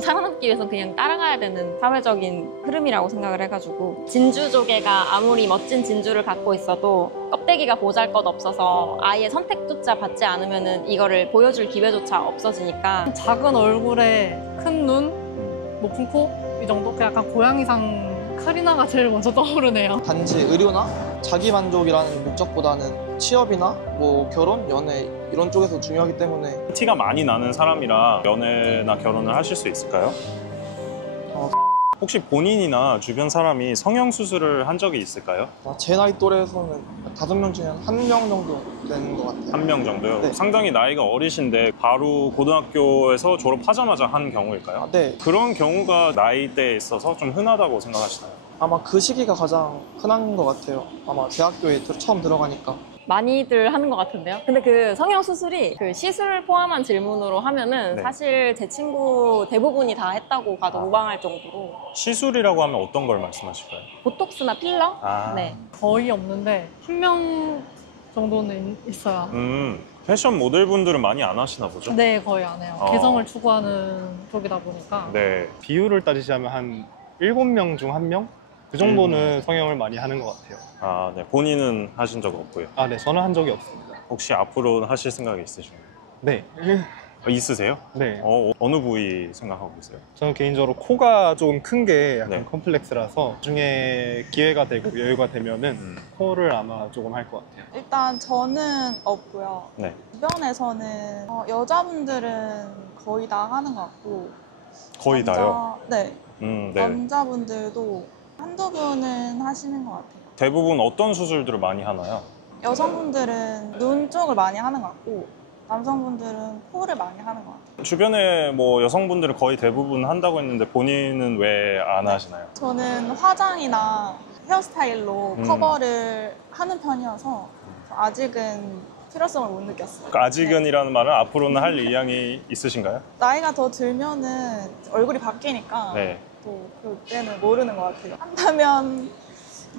살아남기 위해서 그냥 따라가야 되는 사회적인 흐름이라고 생각을 해가지고, 진주조개가 아무리 멋진 진주를 갖고 있어도 껍데기가 보잘것없어서 아예 선택조차 받지 않으면 이거를 보여줄 기회조차 없어지니까. 작은 얼굴에 큰 눈, 높은 코, 이 정도? 그 약간 고양이상 카리나가 제일 먼저 떠오르네요. 단지 의료나 자기만족이라는 목적보다는 취업이나 뭐 결혼, 연애 이런 쪽에서 중요하기 때문에. 티가 많이 나는 사람이랑 연애나 결혼을 하실 수 있을까요? 혹시 본인이나 주변 사람이 성형수술을 한 적이 있을까요? 제 나이 또래에서는 5명 중에 한 1명 정도 되는 것 같아요. 1명 정도요? 네. 상당히 나이가 어리신데 바로 고등학교에서 졸업하자마자 한 경우일까요? 네, 그런 경우가 나이대에 있어서 좀 흔하다고 생각하시나요? 아마 그 시기가 가장 흔한 것 같아요. 아마 대학교에 처음 들어가니까. 많이들 하는 것 같은데요. 근데 그 성형수술이 그 시술 포함한 질문으로 하면은 네. 사실 제 친구 대부분이 다 했다고 봐도 무방할 정도로. 시술이라고 하면 어떤 걸 말씀하실까요? 보톡스나 필러? 아. 네. 거의 없는데 한 명 정도는 있어요. 패션 모델분들은 많이 안 하시나 보죠? 네, 거의 안 해요. 개성을 추구하는 쪽이다 보니까. 네. 비율을 따지자면 한 7명 중 1명? 그 정도는 성형을 많이 하는 것 같아요. 아, 네. 본인은 하신 적 없고요. 아, 네. 저는 한 적이 없습니다. 혹시 앞으로 하실 생각이 있으신가요? 네. 있으세요? 네. 어느 부위 생각하고 계세요? 저는 개인적으로 코가 조금 큰 게 약간 네. 컴플렉스라서 나중에 기회가 되고 여유가 되면은 코를 아마 조금 할 것 같아요. 일단 저는 없고요. 네. 주변에서는 여자분들은 거의 다 하는 것 같고, 거의 다요? 네. 네. 남자분들도 한두 분은 하시는 것 같아요. 대부분 어떤 수술들을 많이 하나요? 여성분들은 눈 쪽을 많이 하는 것 같고, 남성분들은 코를 많이 하는 것 같아요. 주변에 뭐 여성분들은 거의 대부분 한다고 했는데 본인은 왜 안 하시나요? 저는 화장이나 헤어스타일로 커버를 하는 편이어서 아직은 필요성을 못 느꼈어요. 그 아직은이라는 말은 앞으로는 할 의향이 있으신가요? 나이가 더 들면은 얼굴이 바뀌니까 네. 또 그때는 모르는 것 같아요. 한다면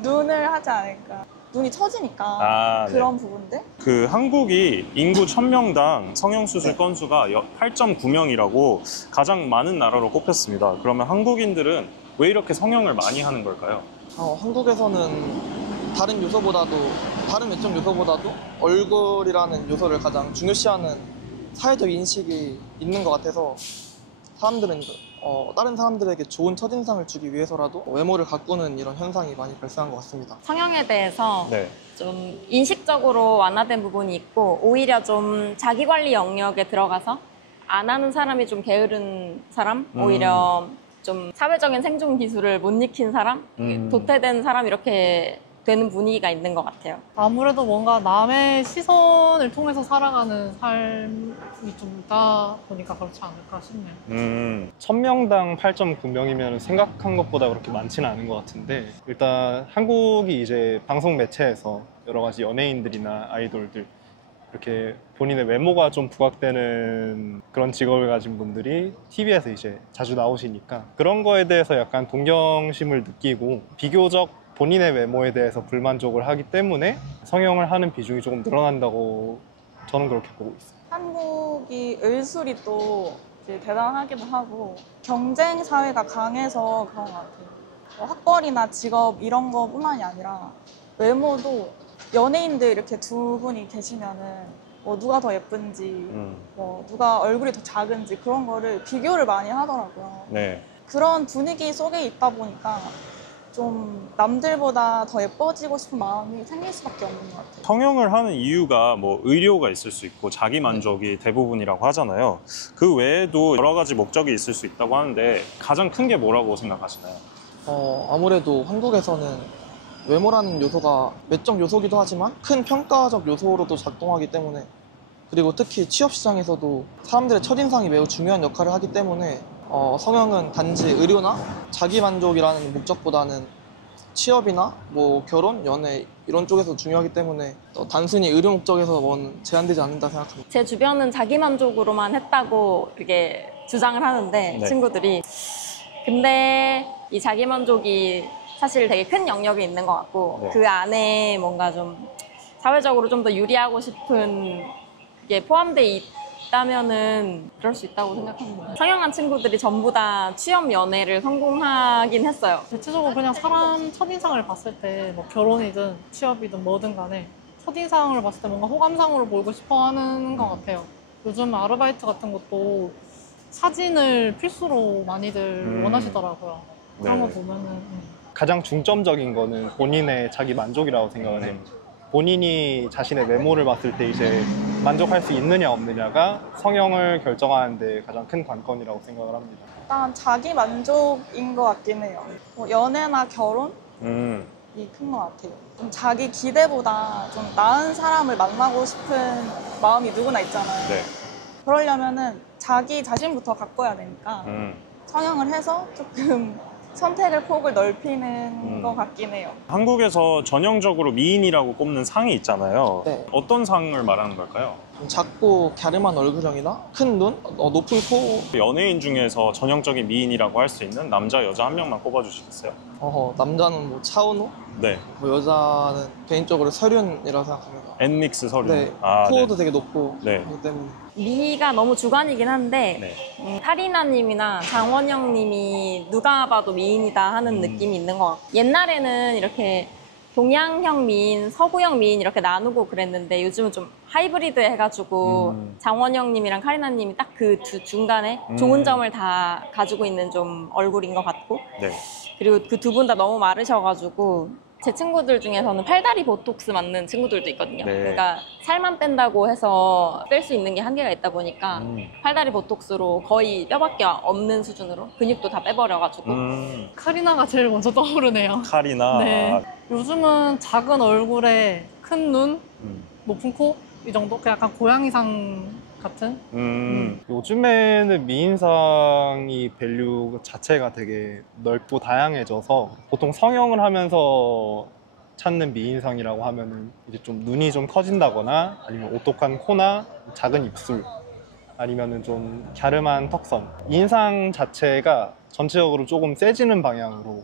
눈을 하지 않을까. 눈이 처지니까 그런 부분들? 그 한국이 인구 1000명당 성형수술 건수가 8.9명이라고 가장 많은 나라로 꼽혔습니다. 그러면 한국인들은 왜 이렇게 성형을 많이 하는 걸까요? 한국에서는 다른 요소보다도, 다른 외적 요소보다도 얼굴이라는 요소를 가장 중요시하는 사회적 인식이 있는 것 같아서 사람들은 다른 사람들에게 좋은 첫인상을 주기 위해서라도 외모를 가꾸는 이런 현상이 많이 발생한 것 같습니다. 성형에 대해서 네. 좀 인식적으로 완화된 부분이 있고, 오히려 좀 자기관리 영역에 들어가서 안 하는 사람이 좀 게으른 사람, 오히려 좀 사회적인 생존 기술을 못 익힌 사람, 도태된 사람, 이렇게 되는 분위기가 있는 것 같아요. 아무래도 뭔가 남의 시선을 통해서 살아가는 삶이 좀 있다 보니까 그렇지 않을까 싶네요. 1000명당 8.9명이면 생각한 것보다 그렇게 많지는 않은 것 같은데, 일단 한국이 이제 방송 매체에서 여러 가지 연예인들이나 아이돌들 이렇게 본인의 외모가 좀 부각되는 그런 직업을 가진 분들이 TV에서 이제 자주 나오시니까 그런 거에 대해서 약간 동경심을 느끼고 비교적 본인의 외모에 대해서 불만족을 하기 때문에 성형을 하는 비중이 조금 늘어난다고 저는 그렇게 보고 있어요. 한국이 의술이 또 이제 대단하기도 하고 경쟁 사회가 강해서 그런 것 같아요. 학벌이나 직업 이런 거뿐만이 아니라 외모도 연예인들 이렇게 두 분이 계시면은 뭐 누가 더 예쁜지, 뭐 누가 얼굴이 더 작은지 그런 거를 비교를 많이 하더라고요. 네. 그런 분위기 속에 있다 보니까 좀 남들보다 더 예뻐지고 싶은 마음이 생길 수밖에 없는 것 같아요. 성형을 하는 이유가 뭐 의료가 있을 수 있고 자기 만족이 대부분이라고 하잖아요. 그 외에도 여러 가지 목적이 있을 수 있다고 하는데 가장 큰 게 뭐라고 생각하시나요? 아무래도 한국에서는 외모라는 요소가 외적 요소기도 하지만 큰 평가적 요소로도 작동하기 때문에, 그리고 특히 취업 시장에서도 사람들의 첫인상이 매우 중요한 역할을 하기 때문에 성형은 단지 의료나 자기만족이라는 목적보다는 취업이나 뭐 결혼, 연애 이런 쪽에서 중요하기 때문에 단순히 의료 목적에서만 제한되지 않는다 생각합니다. 제 주변은 자기만족으로만 했다고 이렇게 주장을 하는데, 네. 친구들이. 근데 이 자기만족이 사실 되게 큰 영역이 있는 것 같고, 네. 그 안에 뭔가 좀 사회적으로 좀 더 유리하고 싶은 게 포함돼 있다면은 그럴 수 있다고 생각합니다. 성형한 친구들이 전부 다 취업 연애를 성공하긴 했어요. 대체적으로 그냥 사람 첫인상을 봤을 때 뭐 결혼이든 취업이든 뭐든 간에 첫인상을 봤을 때 뭔가 호감상으로 보이고 싶어 하는 것 같아요. 요즘 아르바이트 같은 것도 사진을 필수로 많이들 원하시더라고요. 그런 거 네. 보면은 가장 중점적인 거는 본인의 자기 만족이라고 생각을 해요. 본인이 자신의 외모를 봤을 때 이제 만족할 수 있느냐 없느냐가 성형을 결정하는데 가장 큰 관건이라고 생각을 합니다. 일단 자기 만족인 것 같긴 해요. 뭐 연애나 결혼이 음. 큰 것 같아요. 좀 자기 기대보다 좀 나은 사람을 만나고 싶은 마음이 누구나 있잖아요. 네. 그러려면은 자기 자신부터 가꿔야 되니까 성형을 해서 조금 선택의 폭을 넓히는 것 같긴 해요. 한국에서 전형적으로 미인이라고 꼽는 상이 있잖아요. 네. 어떤 상을 말하는 걸까요? 좀 작고 갸름한 얼굴형이나 큰 눈, 높은 코. 연예인 중에서 전형적인 미인이라고 할 수 있는 남자, 여자 한 명만 꼽아주시겠어요? 남자는 뭐 차은우, 네. 뭐 여자는 개인적으로 설윤이라고 생각합니다. 엔믹스 서류. 네, 아, 코어도 네. 되게 높고 네. 그렇기 때문에. 미가 너무 주관이긴 한데 네. 카리나님이나 장원영님이 누가 봐도 미인이다 하는 느낌이 있는 것 같고 옛날에는 이렇게 동양형 미인, 서구형 미인 이렇게 나누고 그랬는데 요즘은 좀 하이브리드 해가지고 장원영님이랑 카리나님이 딱 그 중간에 좋은 점을 다 가지고 있는 좀 얼굴인 것 같고 네. 그리고 그 두 분 다 너무 마르셔가지고 제 친구들 중에서는 팔다리 보톡스 맞는 친구들도 있거든요. 네. 그러니까 살만 뺀다고 해서 뺄 수 있는 게 한계가 있다 보니까 팔다리 보톡스로 거의 뼈밖에 없는 수준으로 근육도 다 빼버려가지고 카리나가 제일 먼저 떠오르네요. 카리나. 네. 요즘은 작은 얼굴에 큰 눈, 높은 코 이 정도? 그 약간 고양이상 같은? 요즘에는 미인상이 밸류 자체가 되게 넓고 다양해져서 보통 성형을 하면서 찾는 미인상이라고 하면은 이제 좀 눈이 좀 커진다거나 아니면 오똑한 코나 작은 입술 아니면은 좀 갸름한 턱선 인상 자체가 전체적으로 조금 세지는 방향으로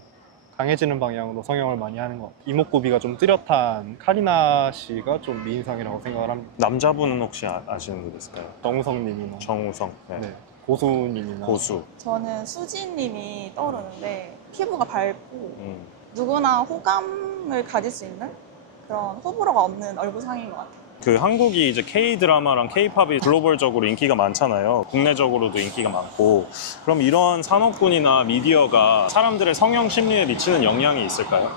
강해지는 방향으로 성형을 많이 하는 것 같아요. 이목구비가 좀 뚜렷한 카리나 씨가 좀 미인상이라고 생각을 합니다. 남자분은 혹시 아시는 분 있을까요? 정우성 님이나 정우성. 네. 네, 고수 님이나 고수. 저는 수지님이 떠오르는데 피부가 밝고 누구나 호감을 가질 수 있는 그런 호불호가 없는 얼굴상인 것 같아요. 그 한국이 이제 K-드라마랑 K-팝이 글로벌적으로 인기가 많잖아요. 국내적으로도 인기가 많고. 그럼 이런 산업군이나 미디어가 사람들의 성형 심리에 미치는 영향이 있을까요?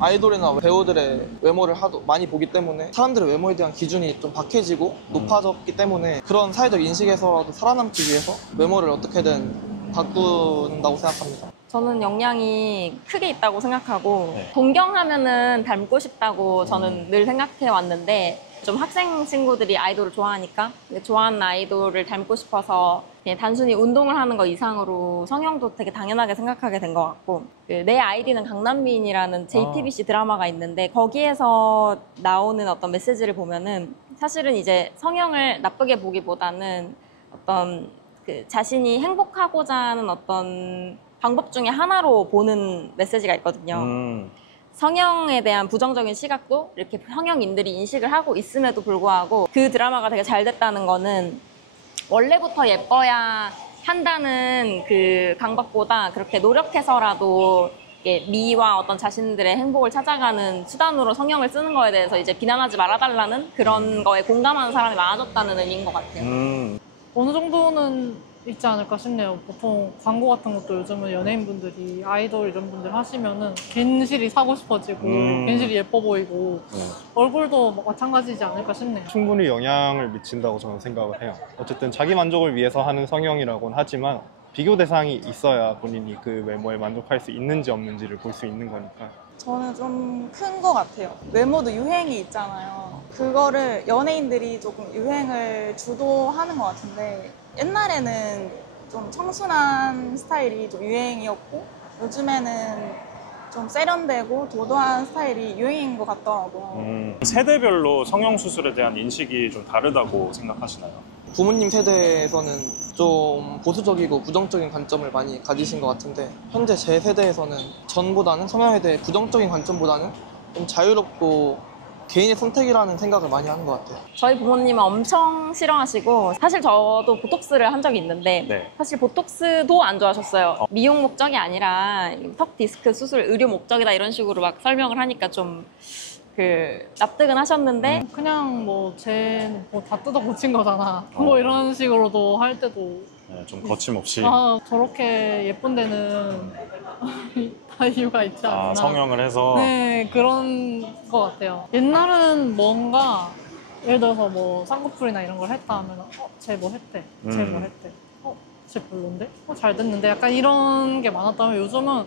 아이돌이나 배우들의 외모를 하도 많이 보기 때문에 사람들의 외모에 대한 기준이 좀 박해지고 높아졌기 때문에 그런 사회적 인식에서라도 살아남기 위해서 외모를 어떻게든 바꾼다고 생각합니다. 저는 영향이 크게 있다고 생각하고 네. 동경하면은 닮고 싶다고 저는 늘 생각해 왔는데 좀 학생 친구들이 아이돌을 좋아하니까 좋아하는 아이돌을 닮고 싶어서 그냥 단순히 운동을 하는 거 이상으로 성형도 되게 당연하게 생각하게 된 것 같고 내 아이디는 강남미인이라는 JTBC 드라마가 있는데 거기에서 나오는 어떤 메시지를 보면은 사실은 이제 성형을 나쁘게 보기보다는 어떤 그 자신이 행복하고자 하는 어떤 방법 중에 하나로 보는 메시지가 있거든요. 성형에 대한 부정적인 시각도 이렇게 성형인들이 인식을 하고 있음에도 불구하고 그 드라마가 되게 잘 됐다는 거는 원래부터 예뻐야 한다는 그 강박보다 그렇게 노력해서라도 미와 어떤 자신들의 행복을 찾아가는 수단으로 성형을 쓰는 거에 대해서 이제 비난하지 말아달라는 그런 거에 공감하는 사람이 많아졌다는 의미인 것 같아요. 어느 정도는 있지 않을까 싶네요. 보통 광고 같은 것도 요즘은 연예인분들이 아이돌 이런 분들 하시면은 괜시리 사고 싶어지고 괜시리 예뻐 보이고 얼굴도 마찬가지지 않을까 싶네요. 충분히 영향을 미친다고 저는 생각을 해요. 어쨌든 자기 만족을 위해서 하는 성형이라고는 하지만 비교 대상이 있어야 본인이 그 외모에 만족할 수 있는지 없는지를 볼 수 있는 거니까. 저는 좀 큰 것 같아요. 외모도 유행이 있잖아요. 그거를 연예인들이 조금 유행을 주도하는 것 같은데 옛날에는 좀 청순한 스타일이 좀 유행이었고 요즘에는 좀 세련되고 도도한 스타일이 유행인 것 같더라고요. 세대별로 성형수술에 대한 인식이 좀 다르다고 생각하시나요? 부모님 세대에서는 좀 보수적이고 부정적인 관점을 많이 가지신 것 같은데 현재 제 세대에서는 전보다는 성형에 대해 부정적인 관점보다는 좀 자유롭고 개인의 선택이라는 생각을 많이 하는 것 같아요. 저희 부모님은 엄청 싫어하시고 사실 저도 보톡스를 한 적이 있는데 네. 사실 보톡스도 안 좋아하셨어요. 미용 목적이 아니라 턱 디스크 수술 의료 목적이다 이런 식으로 막 설명을 하니까 좀 납득은 하셨는데 그냥 뭐 쟤는 뭐 다 뜯어 고친 거잖아. 뭐 이런 식으로도 할 때도 네, 좀 거침없이 아 저렇게 예쁜 데는 다 이유가 있지 않나. 성형을 해서 네 그런 것 같아요. 옛날은 뭔가 예를 들어서 뭐 쌍꺼풀이나 이런 걸 했다 하면 쟤 뭐 했대, 쟤 뭐 했대, 쟤 별론데, 잘 됐는데 약간 이런 게 많았다면 요즘은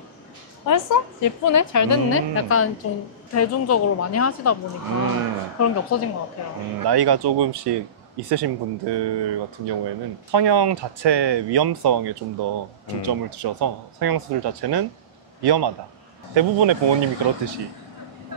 했어? 예쁘네? 잘 됐네? 약간 좀 대중적으로 많이 하시다 보니까 그런 게 없어진 것 같아요. 나이가 조금씩 있으신 분들 같은 경우에는 성형 자체 위험성에 좀 더 중점을 두셔서 성형수술 자체는 위험하다. 대부분의 부모님이 그렇듯이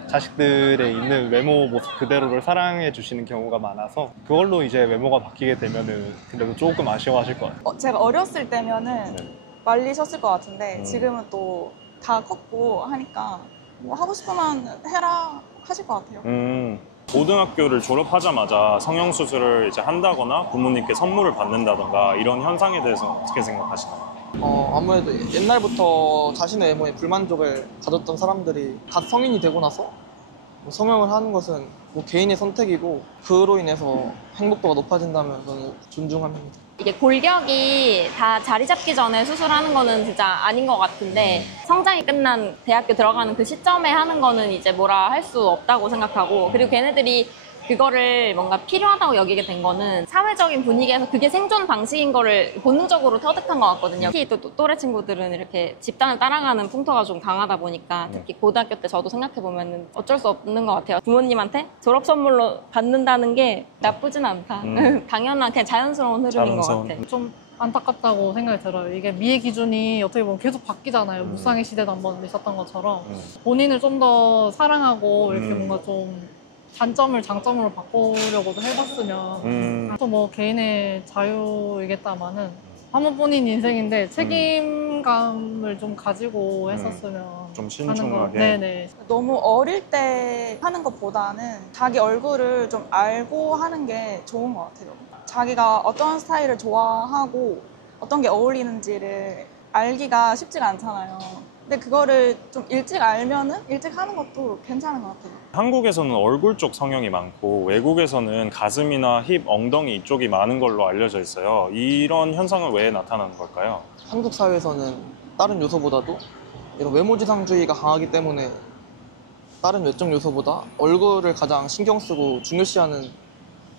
자식들의 있는 외모 모습 그대로를 사랑해 주시는 경우가 많아서 그걸로 이제 외모가 바뀌게 되면은 그래도 조금 아쉬워하실 것 같아요. 제가 어렸을 때면은 네. 말리셨을 것 같은데 지금은 또 다 컸고 하니까 뭐 하고 싶으면 해라 하실 것 같아요. 고등학교를 졸업하자마자 성형수술을 이제 한다거나 부모님께 선물을 받는다던가 이런 현상에 대해서 어떻게 생각하시나요? 아무래도 옛날부터 자신의 외모에 불만족을 가졌던 사람들이 갓 성인이 되고 나서 성형을 하는 것은 뭐 개인의 선택이고 그로 인해서 행복도가 높아진다면 저는 존중합니다. 이게 골격이 다 자리 잡기 전에 수술하는 거는 진짜 아닌 것 같은데 성장이 끝난 대학교 들어가는 그 시점에 하는 거는 이제 뭐라 할 수 없다고 생각하고 그리고 걔네들이 그거를 뭔가 필요하다고 여기게 된 거는 사회적인 분위기에서 그게 생존 방식인 거를 본능적으로 터득한 것 같거든요. 특히 또 또래 친구들은 이렇게 집단을 따라가는 풍토가 좀 강하다 보니까 특히 고등학교 때 저도 생각해보면 어쩔 수 없는 것 같아요. 부모님한테 졸업 선물로 받는다는 게 나쁘진 않다. 당연한 그냥 자연스러운 흐름인 것 자연스러운. 같아. 좀 안타깝다고 생각이 들어요. 이게 미의 기준이 어떻게 보면 계속 바뀌잖아요. 무쌍의 시대도 한번 있었던 것처럼 본인을 좀 더 사랑하고 이렇게 뭔가 좀 단점을 장점으로 바꾸려고도 해봤으면 또 뭐 개인의 자유이겠다마는 한번 본인 인생인데 책임감을 좀 가지고 했었으면 좀 하는 거. 신중하게. 네네. 너무 어릴 때 하는 것보다는 자기 얼굴을 좀 알고 하는 게 좋은 것 같아요. 자기가 어떤 스타일을 좋아하고 어떤 게 어울리는지를 알기가 쉽지가 않잖아요. 근데 그거를 좀 일찍 알면은 일찍 하는 것도 괜찮은 것 같아요. 한국에서는 얼굴 쪽 성형이 많고 외국에서는 가슴이나 힙, 엉덩이 이쪽이 많은 걸로 알려져 있어요. 이런 현상은 왜 나타나는 걸까요? 한국 사회에서는 다른 요소보다도 이런 외모지상주의가 강하기 때문에 다른 외적 요소보다 얼굴을 가장 신경 쓰고 중요시하는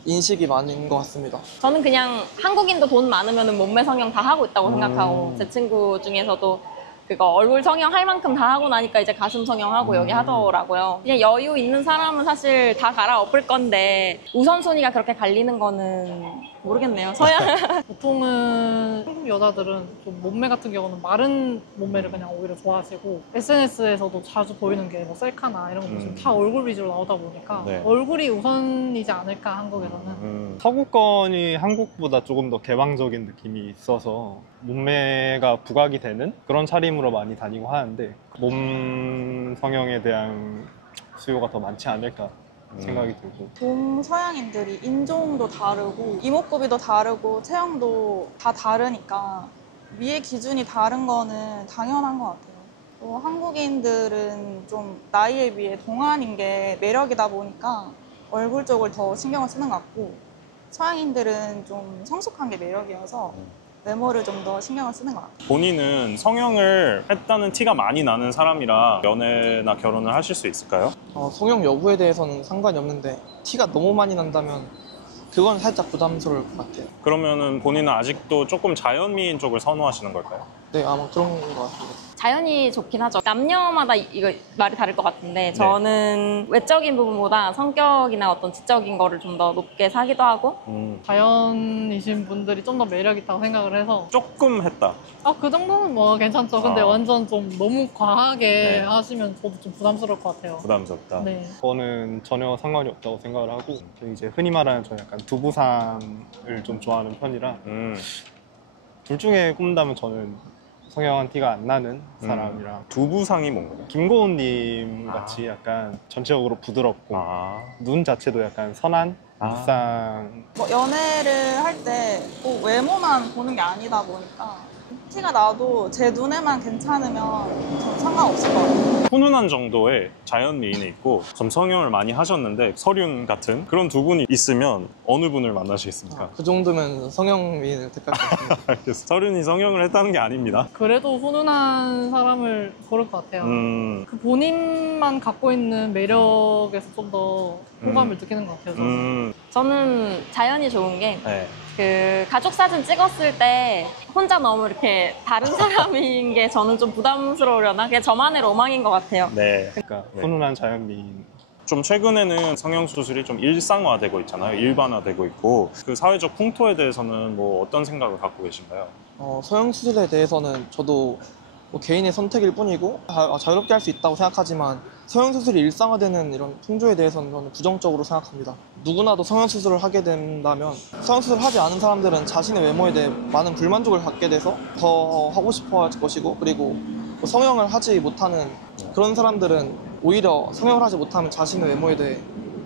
인식이 많은 것 같습니다. 저는 그냥 한국인도 돈 많으면 몸매 성형 다 하고 있다고 생각하고 제 친구 중에서도 그거 얼굴 성형 할 만큼 다 하고 나니까 이제 가슴 성형하고 여기 하더라고요. 그냥 여유 있는 사람은 사실 다 갈아엎을 건데 우선순위가 그렇게 갈리는 거는 모르겠네요. 서양 보통은 한국 여자들은 좀 몸매 같은 경우는 마른 몸매를 그냥 오히려 좋아하시고 SNS에서도 자주 보이는 게 뭐 셀카나 이런 거 보시면 다 얼굴 위주로 나오다 보니까 네. 얼굴이 우선이지 않을까 한국에서는. 서구권이 한국보다 조금 더 개방적인 느낌이 있어서 몸매가 부각이 되는 그런 차림으로 많이 다니고 하는데 몸 성형에 대한 수요가 더 많지 않을까 생각이 들고 동서양인들이 인종도 다르고 이목구비도 다르고 체형도 다 다르니까 미의 기준이 다른 거는 당연한 것 같아요. 또 한국인들은 좀 나이에 비해 동안인 게 매력이다 보니까 얼굴 쪽을 더 신경을 쓰는 것 같고 서양인들은 좀 성숙한 게 매력이어서 외모를 좀 더 신경을 쓰는 것 같아요. 본인은 성형을 했다는 티가 많이 나는 사람이랑 연애나 결혼을 하실 수 있을까요? 성형 여부에 대해서는 상관이 없는데 티가 너무 많이 난다면 그건 살짝 부담스러울 것 같아요. 그러면은 본인은 아직도 조금 자연미인 쪽을 선호하시는 걸까요? 네, 아마 그런 것 같습니다. 자연이 좋긴 하죠. 남녀마다 이거 말이 다를 것 같은데 저는 외적인 부분보다 성격이나 어떤 지적인 거를 좀 더 높게 사기도 하고 자연이신 분들이 좀 더 매력 있다고 생각을 해서 조금 했다. 그 정도는 뭐 괜찮죠. 근데 완전 좀 너무 과하게 네. 하시면 저도 좀 부담스러울 것 같아요. 부담스럽다. 네. 저는 전혀 상관이 없다고 생각을 하고 저희 이제 흔히 말하는 저 약간 두부상을 좀 좋아하는 편이라 둘 중에 꼽는다면 저는 성형한 티가 안 나는 사람이랑 두부상이 뭔가요? 김고은님 같이 약간 전체적으로 부드럽고 아, 눈 자체도 약간 선한 아. 무쌍. 뭐 연애를 할 때 꼭 외모만 보는 게 아니다 보니까 티가 나도 제 눈에만 괜찮으면 전 상관없을 것 같아요. 훈훈한 정도의 자연 미인에 있고 좀 성형을 많이 하셨는데 서륜 같은 그런 두 분이 있으면 어느 분을 만나시겠습니까? 그 정도면 성형미인을 택할 것 같습니다. 알겠습니다. 서륜이 성형을 했다는 게 아닙니다. 그래도 훈훈한 사람을 고를 것 같아요. 음, 그 본인만 갖고 있는 매력에서 좀 더 호감을 느끼는 것 같아요. 저는. 저는 자연이 좋은 게 네. 그 가족 사진 찍었을 때 혼자 너무 이렇게 다른 사람인 게 저는 좀 부담스러우려나? 그게 저만의 로망인 것 같아요. 네. 그러니까 네. 훈훈한 자연 미인. 좀 최근에는 성형수술이 좀 일상화되고 있잖아요. 일반화되고 있고 그 사회적 풍토에 대해서는 뭐 어떤 생각을 갖고 계신가요? 성형수술에 대해서는 저도 뭐 개인의 선택일 뿐이고 자유롭게 할 수 있다고 생각하지만 성형수술이 일상화되는 이런 풍조에 대해서는 저는 부정적으로 생각합니다. 누구나도 성형수술을 하게 된다면 성형수술을 하지 않은 사람들은 자신의 외모에 대해 많은 불만족을 갖게 돼서 더 하고 싶어 할 것이고, 그리고 뭐 성형을 하지 못하는 그런 사람들은 오히려 성형을 하지 못하면 자신의 외모에 대해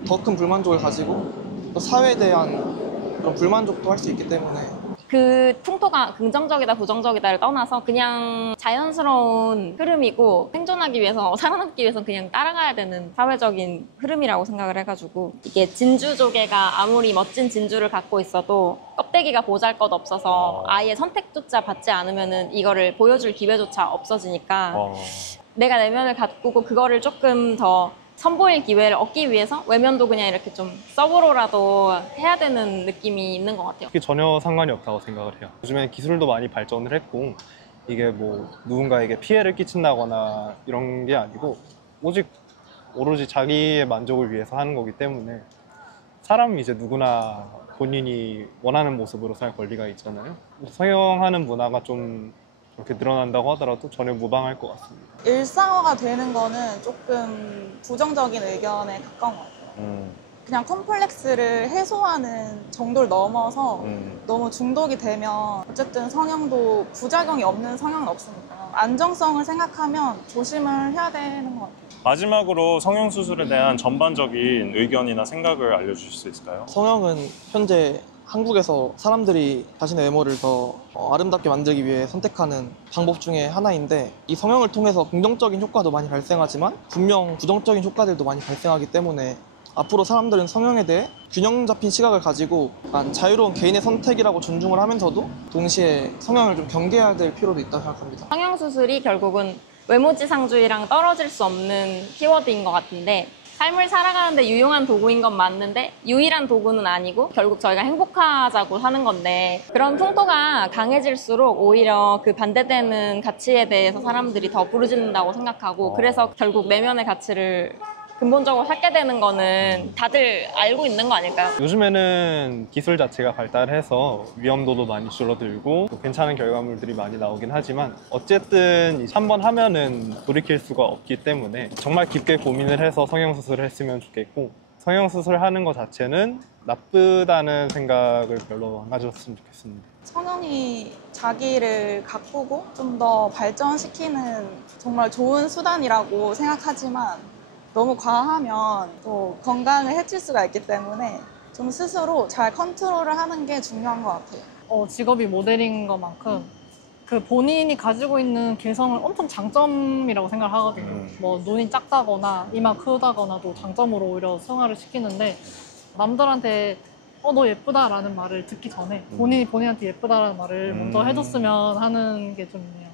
더 큰 불만족을 가지고 또 사회에 대한 그런 불만족도 할 수 있기 때문에 그 풍토가 긍정적이다 부정적이다를 떠나서 그냥 자연스러운 흐름이고 생존하기 위해서 살아남기 위해서 그냥 따라가야 되는 사회적인 흐름이라고 생각을 해가지고 이게 진주조개가 아무리 멋진 진주를 갖고 있어도 껍데기가 보잘것없어서 아예 선택조차 받지 않으면은 이거를 보여줄 기회조차 없어지니까 내가 내면을 가꾸고 그거를 조금 더 선보일 기회를 얻기 위해서 외면도 그냥 이렇게 좀 서브로라도 해야 되는 느낌이 있는 것 같아요. 그게 전혀 상관이 없다고 생각을 해요. 요즘에 기술도 많이 발전을 했고 이게 뭐 누군가에게 피해를 끼친다거나 이런 게 아니고 오로지 자기의 만족을 위해서 하는 거기 때문에 사람이 이제 누구나 본인이 원하는 모습으로 살 권리가 있잖아요. 성형하는 문화가 좀 그렇게 늘어난다고 하더라도 전혀 무방할 것 같습니다. 일상화가 되는 거는 조금 부정적인 의견에 가까운 것 같아요. 그냥 컴플렉스를 해소하는 정도를 넘어서 너무 중독이 되면 어쨌든 성형도 부작용이 없는 성형은 없으니까 안정성을 생각하면 조심을 해야 되는 것 같아요. 마지막으로 성형수술에 대한 전반적인 의견이나 생각을 알려주실 수 있을까요? 성형은 현재 한국에서 사람들이 자신의 외모를 더 아름답게 만들기 위해 선택하는 방법 중에 하나인데, 이 성형을 통해서 긍정적인 효과도 많이 발생하지만 분명 부정적인 효과들도 많이 발생하기 때문에 앞으로 사람들은 성형에 대해 균형 잡힌 시각을 가지고 약간 자유로운 개인의 선택이라고 존중을 하면서도 동시에 성형을 좀 경계해야 될 필요도 있다고 생각합니다. 성형수술이 결국은 외모지상주의랑 떨어질 수 없는 키워드인 것 같은데 삶을 살아가는데 유용한 도구인 건 맞는데 유일한 도구는 아니고 결국 저희가 행복하자고 하는 건데, 그런 풍토가 강해질수록 오히려 그 반대되는 가치에 대해서 사람들이 더 부르짖는다고 생각하고, 그래서 결국 내면의 가치를 근본적으로 찾게 되는 거는 다들 알고 있는 거 아닐까요? 요즘에는 기술 자체가 발달해서 위험도도 많이 줄어들고 또 괜찮은 결과물들이 많이 나오긴 하지만 어쨌든 한번 하면은 돌이킬 수가 없기 때문에 정말 깊게 고민을 해서 성형수술을 했으면 좋겠고, 성형수술을 하는 것 자체는 나쁘다는 생각을 별로 안 가졌으면 좋겠습니다. 성형이 자기를 가꾸고 좀 더 발전시키는 정말 좋은 수단이라고 생각하지만 너무 과하면 또 건강을 해칠 수가 있기 때문에 좀 스스로 잘 컨트롤을 하는 게 중요한 것 같아요. 직업이 모델인 것만큼 그 본인이 가지고 있는 개성을 엄청 장점이라고 생각을 하거든요. 뭐 눈이 작다거나 이마 크다거나도 장점으로 오히려 승화를 시키는데, 남들한테 너 예쁘다라는 말을 듣기 전에 본인이 본인한테 예쁘다라는 말을 먼저 해줬으면 하는 게 좀